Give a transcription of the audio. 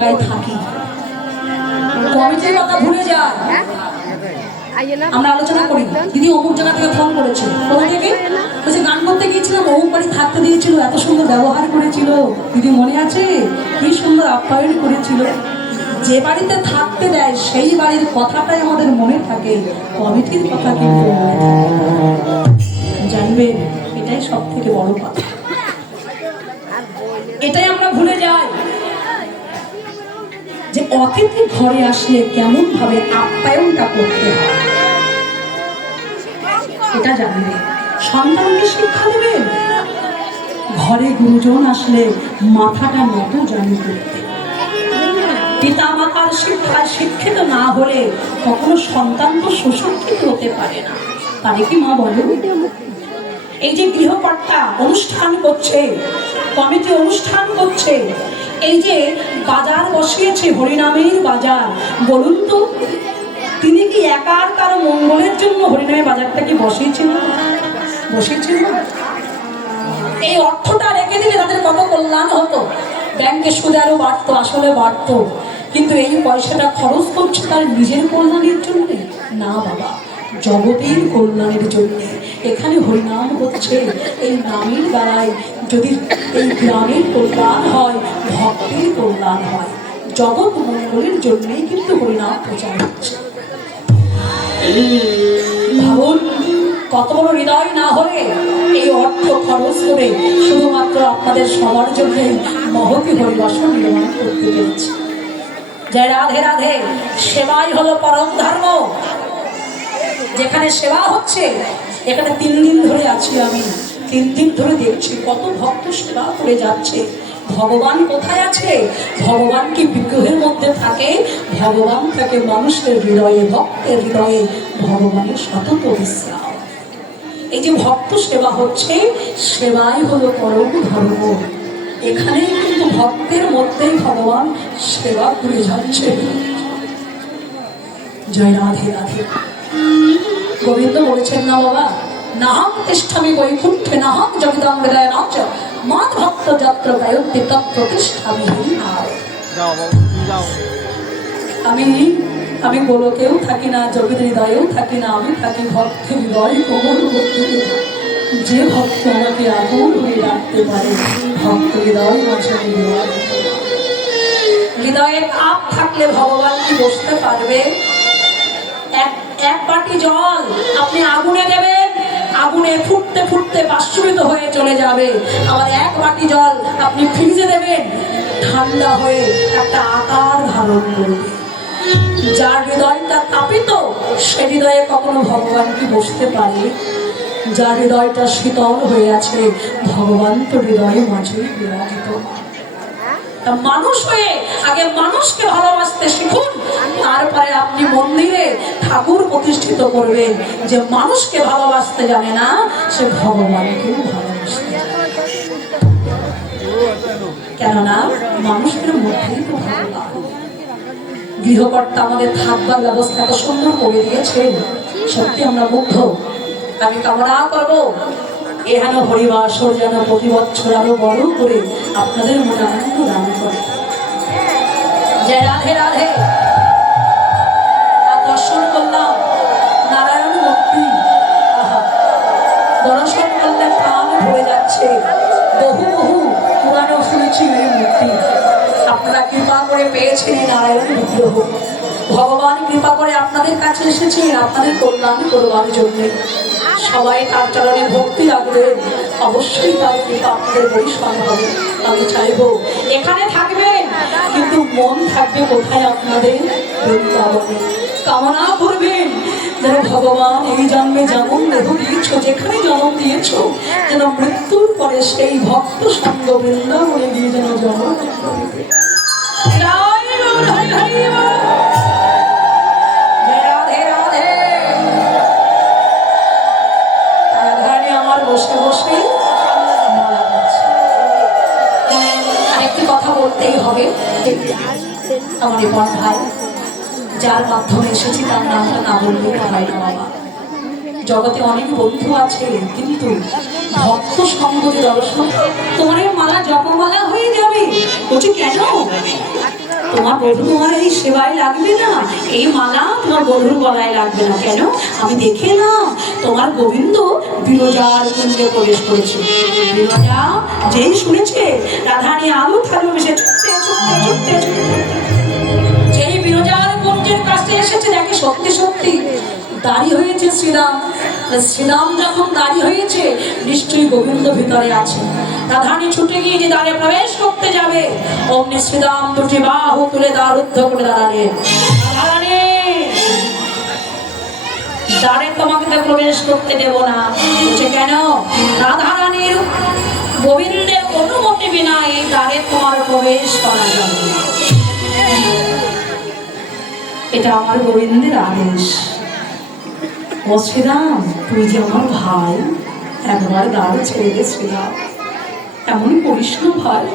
থাকি কমিটির কথা ভুলে যায়। আমরা আলোচনা করি দিদি অমুক জায়গা থেকে ফোন করেছে, কোথা থেকে বলছে গান করতে গিয়েছিলাম, অমুক বাড়ি থাকতে দিয়েছিল, এত সুন্দর ব্যবহার করেছিল, দিদি মনে আছে কি সুন্দর আপ্যায়ন করেছিল। যে বাড়িতে থাকতে দেয় সেই বাড়ির কথাটাই আমাদের মনে থাকে, কমিটির কথা কিন্তু মনে থাকে। জানবেন এটাই সব থেকে বড় কথা, এটাই আমরা ভুলে যাই যে অতিথি ঘরে আসলে কেমন ভাবে আপ্যায়নটা করতে হয় এটা জানবে। সন্তানকে শিক্ষা দেবেন, ঘরে গুরুজন আসলে মাথাটা নত জানি করতে। পিতা মাতার শিক্ষায় শিক্ষিত না হলে কখনো সন্তান তো সুশিক্ষিত হতে পারে না, তারে কি মা বলে? এই যে গৃহকর্তা অনুষ্ঠান করছে, কমিটি অনুষ্ঠান করছে, এই যে বাজার বসিয়েছে হরিনামের বাজার, বলুন তো তিনি কি একার কারো মঙ্গলের জন্য হরিনামের বাজারটা কি বসিয়েছিল? এই অর্থটা রেখে দিলে তাদের কত কল্যাণ হতো, ব্যাংকে সুদ আরো বাড়তো, আসলে বাড়তো, কিন্তু এই পয়সাটা খরচ করছে তার নিজের কল্যাণের জন্য না বাবা, জগতের কল্যাণের জন্য। এখানে হরিনাম হচ্ছে, এই নামের দ্বারাই যদি এই গ্রামের কল্যাণ হয়, ভক্তের কল্যাণ হয়, জগৎ মঙ্গলের জন্যই কিন্তু হরিনাম প্রচার হচ্ছে। ভাবুন কত বড় হৃদয় না হলে এই অর্থ খরচ করে শুধুমাত্র আপনাদের সবার জন্য মহতি হরিবাসন নির্মাণ করতে পেরেছে। জয় রাধে রাধে। সেবাই হলো পরম ধর্ম। যেখানে সেবা হচ্ছে, এখানে 3 দিন ধরে আছি আমি, 3 দিন ধরে দেখছি কত ভক্ত সেবা করে যাচ্ছে। ভগবান কোথায় আছে? ভগবান কি বিগ্রহের মধ্যে থাকে? ভগবান থাকে মানুষের হৃদয়ে, ভক্তের হৃদয়ে ভগবানের সতত বিশ্রাম। এই যে ভক্ত সেবা হচ্ছে, সেবাই হলো পরম ধর্ম। এখানে কিন্তু ভক্তের মধ্যেই ভগবান সেবা করে যাচ্ছে। জয় রাধে রাধে। গোবিন্দ বলেছেন না বাবা, নাহং তিষ্ঠামি বৈকুণ্ঠে নাহং জগদাং হৃদয় নাচ মাত ভক্ত যত্র গায়ন্তি তত্র তিষ্ঠামি হরিনাম। আমি গোলকেও থাকি না, জগতের হৃদয়েও থাকি না, আমি থাকি ভক্তের হৃদয় কোমল ভক্তিতে। যে ভক্ত আমাকে আপন হয়ে রাখতে পারে, ভক্ত হৃদয় মাঝে হৃদয়ে কাপ থাকলে ভগবান কি বসতে পারবে? এক বাটি জল আপনি আগুনে দেবেন, আগুনে ফুটতে ফুটতে বাষ্পীভূত হয়ে চলে যাবে। আবার এক বাটি জল আপনি ফ্রিজে দেবেন, ঠান্ডা হয়ে একটা আকার ধারণ করবে। যার হৃদয়টা তাপিত, সে হৃদয়ে কখনো ভগবান কি বসতে পারে? যার হৃদয়টা শীতল হয়ে আছে, ভগবান তো হৃদয়ে মাঝে বিরাজিত। মানুষ হয়ে আগে মানুষকে ভালোবাসতে শিখুন, তারপরে আপনি মন্দিরে ঠাকুর প্রতিষ্ঠিত করবেন। যে মানুষকে ভালোবাসতে জানে না, সে ভগবানকেও ভালোবাসতে জানে না। কেননা মানুষের মধ্যেই তো ভগবান। গৃহকর্তা আমাদের থাকবার ব্যবস্থা এত সুন্দর করে দিয়েছেন, সত্যি আমরা মুগ্ধ। আমি কামনা করবো এহেন হরিবাসর যেন প্রতি বছর আরো বড় করে আপনাদের মনে আনন্দ দান করে। জয় রাধে রাধে। আর দর্শন করলাম নারায়ণ মূর্তি, দর্শন করলে প্রাণ ভরে যাচ্ছে। বহু বহু পুরানো শুনেছি এই মূর্তি, আপনারা কৃপা করে পেয়েছেন এই নারায়ণ বিগ্রহ। ভগবান কৃপা করে আপনাদের কাছে এসেছেন আপনাদের কল্যাণ করবার জন্য। সবাই তার চরণে ভক্তি রাখবেন, অবশ্যই তার কৃপা আপনাদের পরিশ্রম হবে। আমি চাইবো এখানে থাকবেন, কিন্তু মন থাকবে কোথায়? আপনাদের বৃন্দাবনে। কামনা করবেন যেন ভগবান এই জন্মে যেমন দেহ দিয়েছ, যেখানে জন্ম দিয়েছ, যেন মৃত্যুর পরে সেই ভক্ত সঙ্গ বৃন্দাবনে গিয়ে যেন জন্ম করবে। বসে বসে আরেকটি কথা বলতেই হবে। আমার এবার ভাই যার মাধ্যমে এসেছি তার নামটা না বললে হয় না বাবা। জগতে অনেক বন্ধু আছে, কিন্তু ভক্ত সঙ্গতে দর্শন, তোমার এই মালা জপমালা হয়ে যাবে। বলছি কেন? তোমার বধূ তোমার এই সেবায় লাগবে না, এই মালা তোমার বধূর গলায় লাগবে না। কেন? আমি দেখে এলাম তোমার গোবিন্দ বিরজার কুঞ্জে প্রবেশ করেছে। বিরজা যেই শুনেছে রাধারানী আলু থালু মিশে ছুটতে ছুটতে ছুটতে যেই বিরজার কুঞ্জের কাছে এসেছে, দেখে সত্যি সত্যি দাঁড়িয়ে হয়েছে শ্রীরাম। শ্রীরাম যখন দাঁড়িয়ে হয়েছে, নিশ্চয়ই গোবিন্দ ভিতরে আছে। রাধারানী ছুটে গিয়ে যে দ্বারে প্রবেশ করতে যাবে, অমনি শ্রীরাম দুটি বাহু তুলে দ্বার রুদ্ধ করে দাঁড়ালেন। রাধারানী, দ্বারে তোমাকে তো প্রবেশ করতে দেব না। বলছে কেন? রাধারানীর গোবিন্দের অনুমতি বিনা এই দ্বারে তোমার প্রবেশ করা যাবে না। এটা আমার গোবিন্দের আদেশ। ও শ্রীরাম, তুই যে আমার ভাই, একবার দ্বার ছেড়ে দে শ্রীরাম, এমন করিস না ভাই।